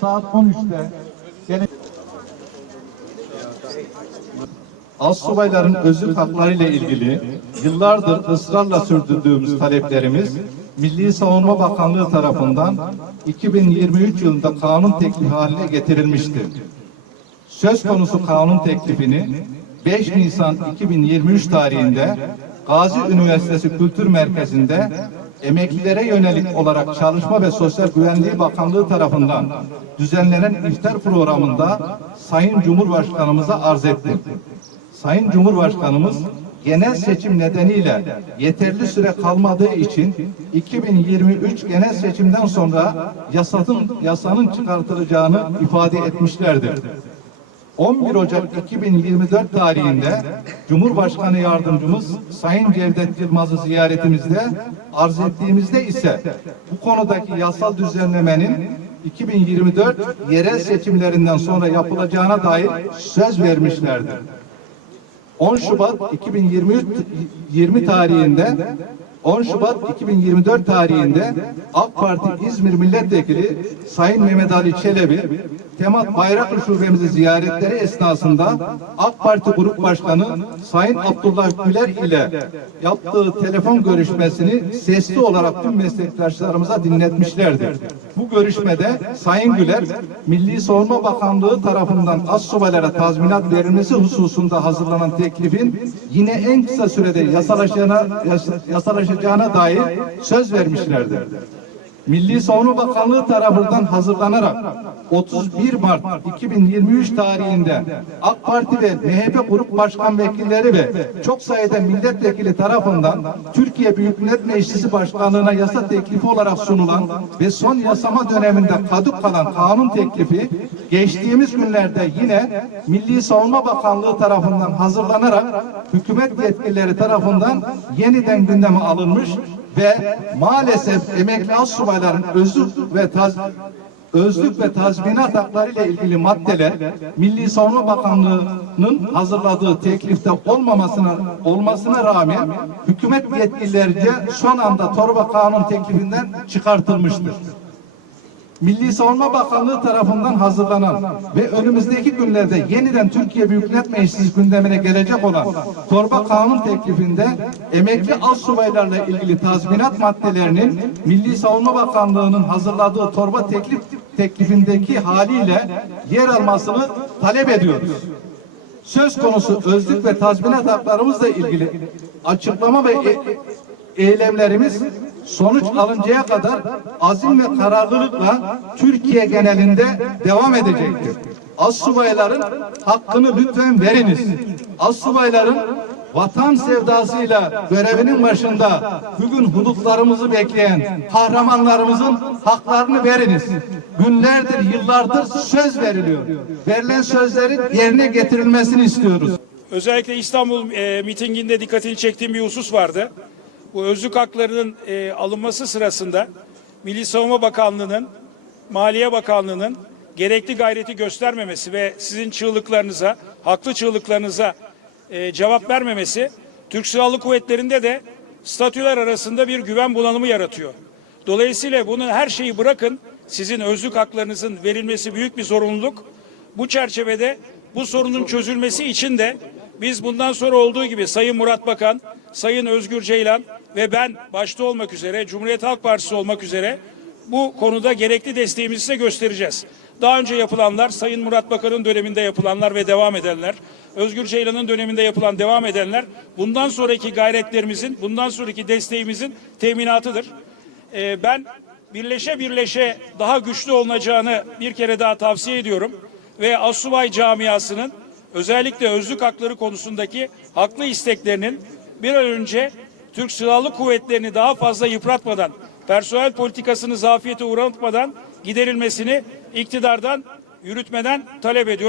saat 13'te gene Astsubayların özlük hakları ile ilgili yıllardır ısrarla sürdürdüğümüz taleplerimiz Milli Savunma Bakanlığı tarafından 2023 yılında kanun teklifi haline getirilmiştir. Söz konusu kanun teklifini 5 Nisan 2023 tarihinde Gazi Üniversitesi Kültür Merkezi'nde emeklilere yönelik olarak Çalışma ve Sosyal Güvenliği Bakanlığı tarafından düzenlenen iftar programında Sayın Cumhurbaşkanımıza arz ettim. Sayın Cumhurbaşkanımız genel seçim nedeniyle yeterli süre kalmadığı için 2023 genel seçimden sonra yasanın, yasanın çıkartılacağını ifade etmişlerdir. 11 Ocak 2024 tarihinde Cumhurbaşkanı Yardımcımız Sayın Cevdet Yılmaz'ı ziyaretimizde arz ettiğimizde ise bu konudaki yasal düzenlemenin 2024 yerel seçimlerinden sonra yapılacağına dair söz vermişlerdir. 10 Şubat 2023 20 tarihinde 10 Şubat 2024 tarihinde AK Parti İzmir Milletvekili Sayın Mehmet Ali Çelebi Temat Bayraklı Şubemizi ziyaretleri esnasında AK Parti Grup Başkanı Sayın Abdullah Güler ile yaptığı telefon görüşmesini sesli olarak tüm meslektaşlarımıza dinletmişlerdir. Bu görüşmede Sayın Güler Milli Savunma Bakanlığı tarafından astsubaylara tazminat verilmesi hususunda hazırlanan teklifin yine en kısa sürede yasalaşacağına, yas- yasalaşacağına dair söz vermişlerdir. Milli Savunma Bakanlığı tarafından hazırlanarak 31 Mart 2023 tarihinde AK Parti ve MHP Grup Başkan Vekilleri ve çok sayıda milletvekili tarafından Türkiye Büyük Millet Meclisi Başkanlığı'na yasa teklifi olarak sunulan ve son yasama döneminde kaduk kalan kanun teklifi geçtiğimiz günlerde yine Milli Savunma Bakanlığı tarafından hazırlanarak hükümet yetkilileri tarafından yeniden gündeme alınmış ve maalesef emekli astsubayların özlük ve taz özlük ve tazminat hakları ile ilgili maddeler Milli Savunma Bakanlığı'nın hazırladığı teklifte olmamasına olmasına rağmen hükümet yetkililerince son anda torba kanun teklifinden çıkartılmıştır. Milli Savunma Bakanlığı tarafından hazırlanan ve önümüzdeki günlerde yeniden Türkiye Büyük Millet Meclisi gündemine gelecek olan torba kanun teklifinde emekli astsubaylarla ilgili tazminat maddelerinin Milli Savunma Bakanlığı'nın hazırladığı torba teklif teklifindeki haliyle yer almasını talep ediyoruz. Söz konusu özlük ve tazminat haklarımızla ilgili açıklama ve e- eylemlerimiz sonuç alıncaya kadar azim ve kararlılıkla Türkiye genelinde devam edecektir. Assubayların hakkını lütfen veriniz. Assubayların vatan sevdasıyla görevinin başında bugün hudutlarımızı bekleyen kahramanlarımızın haklarını veriniz. Günlerdir, yıllardır söz veriliyor. Verilen sözlerin yerine getirilmesini istiyoruz. Özellikle İstanbul e, mitinginde dikkatini çektiğim bir husus vardı. Bu özlük haklarının e, alınması sırasında Milli Savunma Bakanlığı'nın, Maliye Bakanlığı'nın gerekli gayreti göstermemesi ve sizin çığlıklarınıza, haklı çığlıklarınıza e, cevap vermemesi Türk Silahlı Kuvvetleri'nde de statüler arasında bir güven bulanımı yaratıyor. Dolayısıyla bunu her şeyi bırakın. Sizin özlük haklarınızın verilmesi büyük bir zorunluluk. Bu çerçevede bu sorunun çözülmesi için de biz bundan sonra olduğu gibi Sayın Murat Bakan, Sayın Özgür Ceylan ve ben başta olmak üzere Cumhuriyet Halk Partisi olmak üzere bu konuda gerekli desteğimizi size göstereceğiz. Daha önce yapılanlar, Sayın Murat Bakan'ın döneminde yapılanlar ve devam edenler, Özgür Ceylan'ın döneminde yapılan devam edenler, bundan sonraki gayretlerimizin, bundan sonraki desteğimizin teminatıdır. Ee, ben birleşe birleşe daha güçlü olunacağını bir kere daha tavsiye ediyorum. Ve Asubay camiasının özellikle özlük hakları konusundaki haklı isteklerinin bir an önce Türk Silahlı Kuvvetleri'ni daha fazla yıpratmadan, personel politikasını zafiyete uğratmadan giderilmesini iktidardan, yürütmeden talep ediyorum.